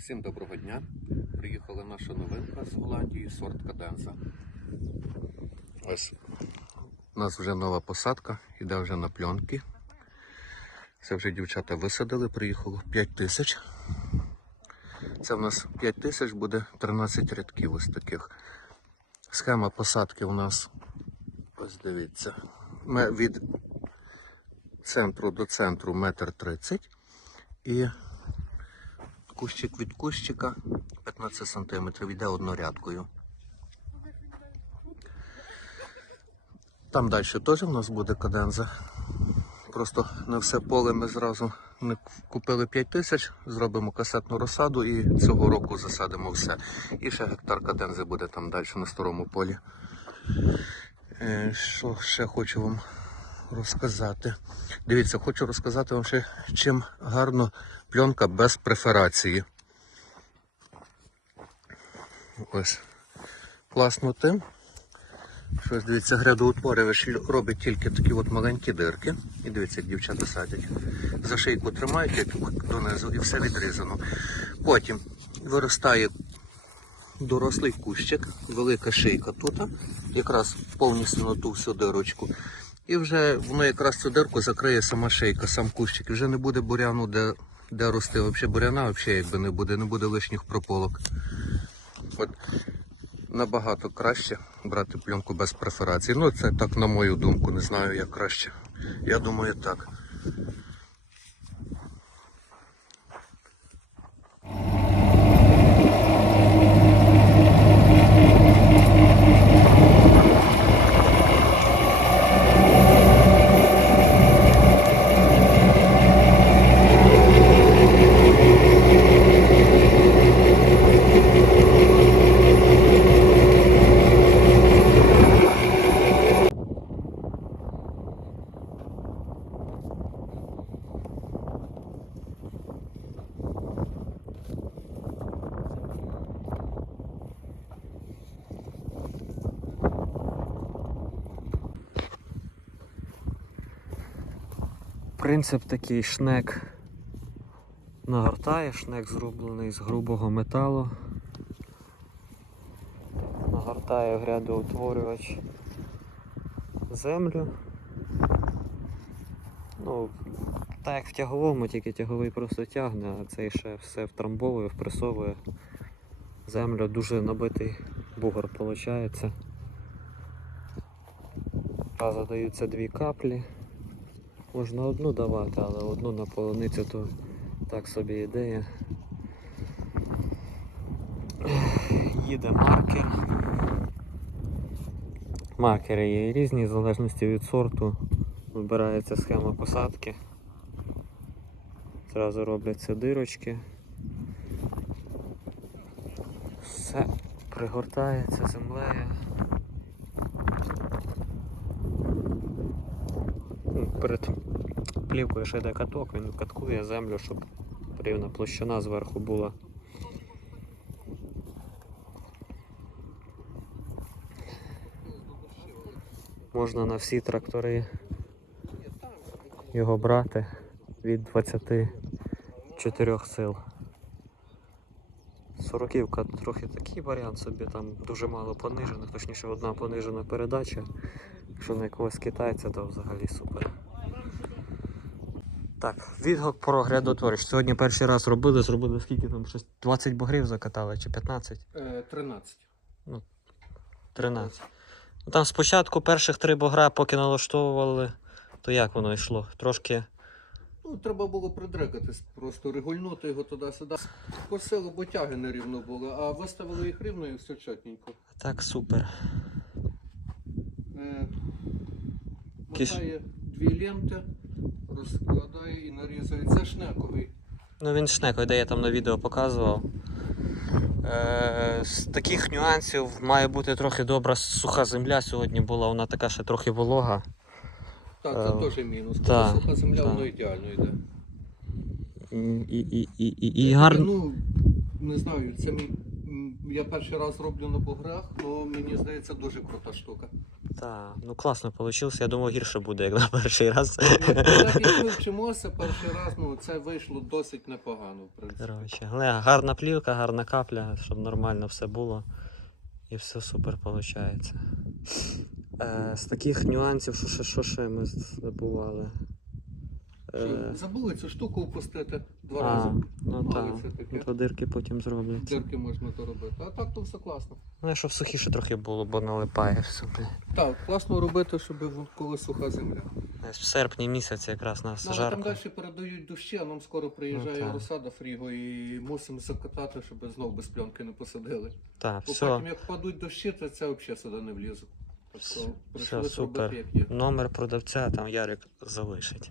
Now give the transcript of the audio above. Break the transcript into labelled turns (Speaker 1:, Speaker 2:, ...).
Speaker 1: Всім доброго дня. Приїхала наша новинка з Голландії, сорт Каденза. Ось у нас вже нова посадка, іде вже на пленки. Це вже дівчата висадили, приїхало 5 тисяч. Це в нас 5 тисяч буде 13 рядків ось таких. Схема посадки у нас, ось дивіться, ме- від центру до центру метр тридцять і кущик від кущика 15 см йде однорядкою. Там далі теж у нас буде каденза. Просто на все поле ми зразу не купили 5 тисяч, зробимо касетну розсаду і цього року засадимо все. І ще гектар кадензи буде там далі на старому полі. Е, Що ще хочу вам розказати? Дивіться, хочу розказати вам ще, чим гарно пленка без преферації. Ось. Класно тим. що дивіться, грядоутворювач робить тільки такі от маленькі дирки. І дивіться, як дівчата садять. За шийку тримають як донизу і все відрізано. Потім виростає дорослий кущик, велика шийка тут, якраз повністю на ту всю дирочку. І вже воно якраз цю дирку закриє сама шейка, сам кущик. І вже не буде буряну, де, де рости. Взагалі буряна взагалі якби не буде, не буде лишніх прополок. От набагато краще брати пленку без преферації. Ну, це так на мою думку, не знаю як краще. Я думаю так.
Speaker 2: Принцип такий шнек нагортає, шнек зроблений з грубого металу. Нагортає грядоутворювач землю. Ну, так як в тяговому, тільки тяговий просто тягне, а цей ще все втрамбовує, впресовує. Землю дуже набитий бугор виходить. Задаються дві каплі. Можна одну давати, але одну на полуницю то так собі ідея. Їде маркер. Маркери є різні, в залежності від сорту. Вибирається схема посадки. Зразу робляться дирочки. Все пригортається землею. Ну, Перед плівкою ще йде каток, він каткує землю, щоб рівна площина зверху була. Можна на всі трактори його брати від 24 сил. Сороківка трохи такий варіант собі, там дуже мало понижених, точніше одна понижена передача. Якщо на якогось китайця, то взагалі супер. Так, відгук про грядотворич. Сьогодні перший раз робили, зробили скільки там, щось 20 бугрів закатали чи 15?
Speaker 1: 13.
Speaker 2: 13. Ну, там спочатку перших три бугра, поки налаштовували, то як воно йшло? Трошки.
Speaker 1: Ну, треба було придрекатись, просто регульнути його туди-сюди. Косили, бо тяги нерівно були, а виставили їх рівно і все чотненько.
Speaker 2: Так, супер.
Speaker 1: Е,
Speaker 2: Киш-
Speaker 1: Мотає дві ленти, розкладає і нарізає. Це шнековий.
Speaker 2: Ну він шнекою, де я там на відео показував. Е, з таких нюансів має бути трохи добра суха земля. Сьогодні була вона така ще трохи волога.
Speaker 1: Так,
Speaker 2: Е,
Speaker 1: це теж мінус. Коли суха земля, воно ідеально йде.
Speaker 2: І, і, і, і гарно.
Speaker 1: Ну, не знаю, це мій. Я перший раз роблю на буграх, але мені здається дуже крута штука.
Speaker 2: Так, ну класно вийшло. Я думав, гірше буде, як на перший раз.
Speaker 1: Так ми вчимося перший раз, ну це вийшло досить непогано, в принципі.
Speaker 2: Коротше, але гарна плівка, гарна капля, щоб нормально все було. І все супер виходить. Е, з таких нюансів, що ще, що ще ми забували.
Speaker 1: Що,
Speaker 2: Е,
Speaker 1: Забули цю штуку впустити два
Speaker 2: а,
Speaker 1: рази.
Speaker 2: ну
Speaker 1: але це таке.
Speaker 2: Ну, то дирки потім зробляться.
Speaker 1: Дирки можна то робити. А так то все класно.
Speaker 2: Ну, щоб сухіше трохи було, бо налипає все.
Speaker 1: Так, класно робити, щоб коли суха земля.
Speaker 2: В серпні місяці якраз нас
Speaker 1: Ну, але там
Speaker 2: жарко.
Speaker 1: далі передають дощі, а нам скоро приїжджає
Speaker 2: Ну, так.
Speaker 1: розсада фріго і мусимо закатати, щоб знов без пленки не посадили.
Speaker 2: Так,
Speaker 1: Бо
Speaker 2: все.
Speaker 1: потім як впадуть дощі, то це взагалі сюди не влізе. Так що прийшлось
Speaker 2: супер.
Speaker 1: робити як є.
Speaker 2: Номер продавця там Ярик залишить.